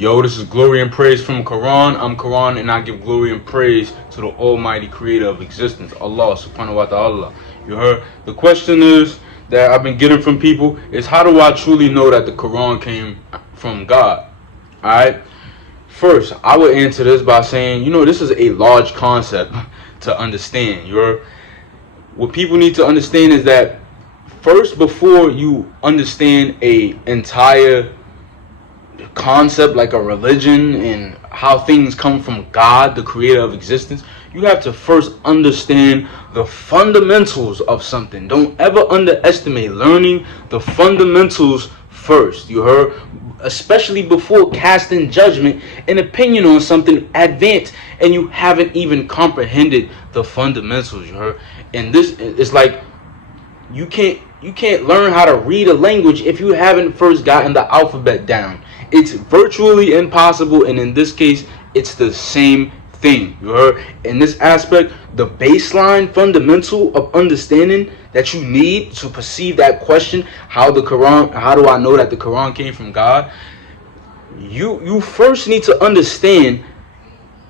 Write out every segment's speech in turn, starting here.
Yo, this is Glory and Praise from Quran. I'm Quran, and I give glory and praise to the Almighty Creator of existence, Allah subhanahu wa ta'ala. You heard? The question is that I've been getting from people is, how do I truly know that the Quran came from God? Alright? First, I would answer this by saying, this is a large concept to understand. You heard? What people need to understand is that first, before you understand a entire concept like a religion and how things come from God, the creator of existence, you have to first understand the fundamentals of something. Don't ever underestimate learning the fundamentals first. You heard? Especially before casting judgment and opinion on something advanced and you haven't even comprehended the fundamentals. You heard? And this is like you can't learn how to read a language if you haven't first gotten the alphabet down. It's virtually impossible, and in this case, it's the same thing. You heard? In this aspect, the baseline fundamental of understanding that you need to perceive that question, how do I know that the Quran came from God? You first need to understand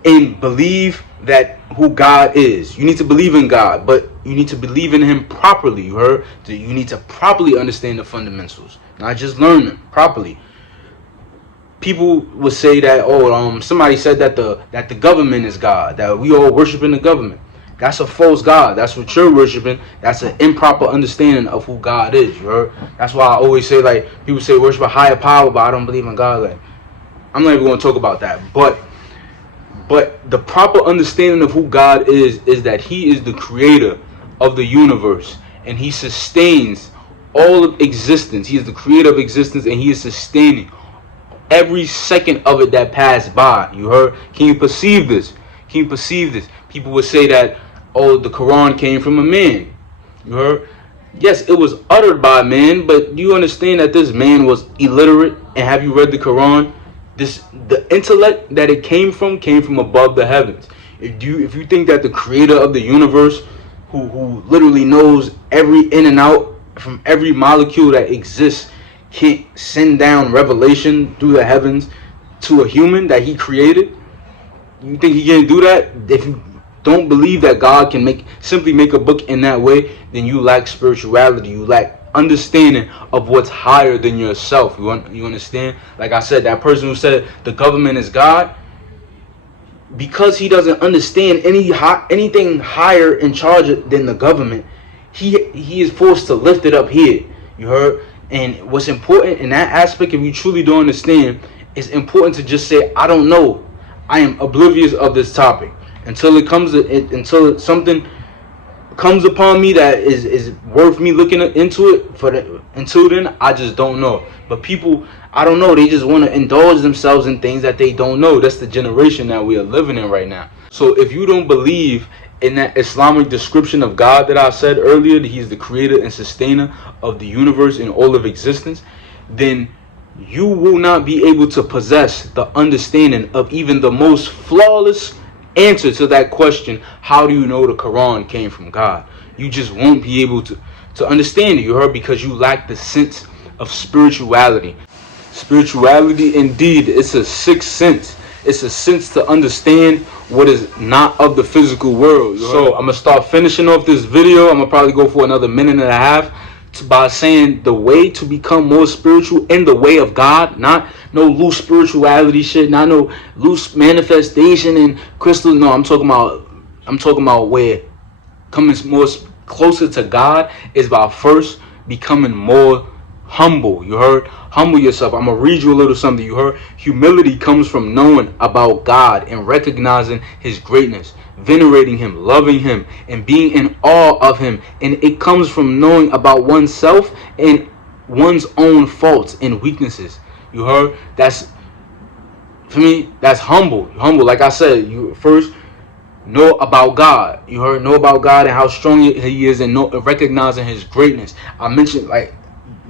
and believe that who God is. You need to believe in God, but you need to believe in Him properly. You heard? You need to properly understand the fundamentals, not just learn them properly. People would say that, somebody said that the government is God, that we all worshiping the government. That's a false God. That's what you're worshiping. That's an improper understanding of who God is. You heard? That's why I always say, like, people say worship a higher power, but I don't believe in God. Like, I'm not even going to talk about that. But the proper understanding of who God is that He is the creator of the universe, and He sustains all of existence. He is the creator of existence, and He is sustaining every second of it that passed by. You heard? Can you perceive this? Can you perceive this? People would say that, the Quran came from a man. You heard? Yes, it was uttered by a man, but do you understand that this man was illiterate? And have you read the Quran? The intellect that it came from above the heavens. If you think that the creator of the universe, who literally knows every in and out from every molecule that exists, can't send down revelation through the heavens to a human that He created, you think He can't do that? If you don't believe that God can simply make a book in that way, then you lack spirituality. You lack understanding of what's higher than yourself. You understand? Like I said, that person who said the government is God, because he doesn't understand anything higher in charge than the government, he is forced to lift it up here. You heard? And what's important in that aspect, if you truly don't understand, it's important to just say, I don't know. I am oblivious of this topic until something comes upon me that is worth me looking into it. Until then, I just don't know. But people, I don't know, they just want to indulge themselves in things that they don't know. That's the generation that we are living in right now. So if you don't believe in that Islamic description of God that I said earlier, that He is the creator and sustainer of the universe and all of existence, then you will not be able to possess the understanding of even the most flawless answer to that question, how do you know the Quran came from God? You just won't be able to understand it, you heard, because you lack the sense of spirituality. Spirituality, indeed, it's a sixth sense. It's a sense to understand what is not of the physical world. So I'm going to start finishing off this video. I'm going to probably go for another minute and a half by saying the way to become more spiritual in the way of God, not no loose spirituality shit, not no loose manifestation and crystal. No, I'm talking about where coming more closer to God is by first becoming more humble. You heard? Humble yourself. I'm going to read you a little something. You heard? Humility comes from knowing about God and recognizing His greatness, venerating Him, loving Him, and being in awe of Him. And it comes from knowing about oneself and one's own faults and weaknesses. You heard? For me, that's humble. Humble, like I said, you first know about God. You heard? Know about God and how strong He is, and recognizing His greatness. I mentioned, like,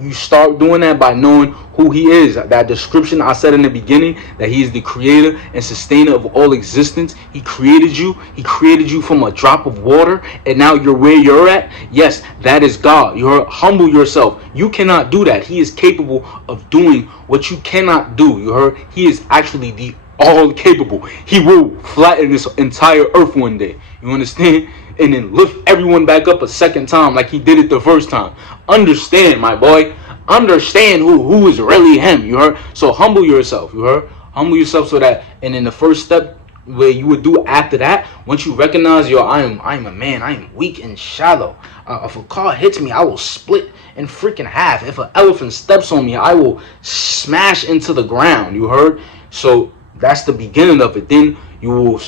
You start doing that by knowing who he is. That description I said in the beginning, that he is the creator and sustainer of all existence. He created you. He created you from a drop of water, and now you're where you're at. Yes, that is God. You're humble yourself. You cannot do that. He is capable of doing what you cannot do. You heard? He is actually the all capable. He will flatten this entire earth one day. You understand? And then lift everyone back up a second time like he did it the first time. Understand, my boy. Understand who is really him. You heard? So humble yourself. You heard? Humble yourself so that, and then the first step where you would do after that, once you recognize, yo, I am a man. I am weak and shallow. If a car hits me, I will split in freaking half. If an elephant steps on me, I will smash into the ground. You heard? So that's the beginning of it. Then you will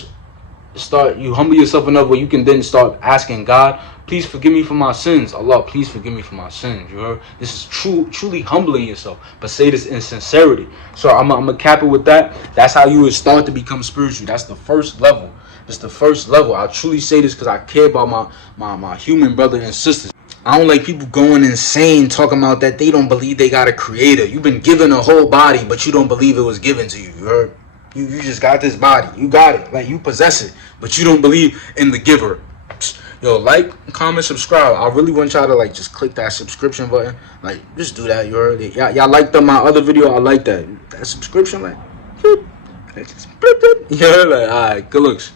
you humble yourself enough where you can then start asking God, please forgive me for my sins. Allah, please forgive me for my sins. You heard? This is truly humbling yourself, but say this in sincerity. So I'm gonna cap it with that. That's how you would start to become spiritual. That's the first level. It's the first level. I truly say this because I care about my human brother and sisters. I don't like people going insane talking about that they don't believe they got a creator. You've been given a whole body, but you don't believe it was given to you. You heard? You just got this body. You got it. Like, you possess it. But you don't believe in the giver. Yo, like, comment, subscribe. I really want y'all to, like, just click that subscription button. Like, just do that. You heard it. Y'all liked my other video. I like that. That subscription, like, just, yeah, like, alright, good looks.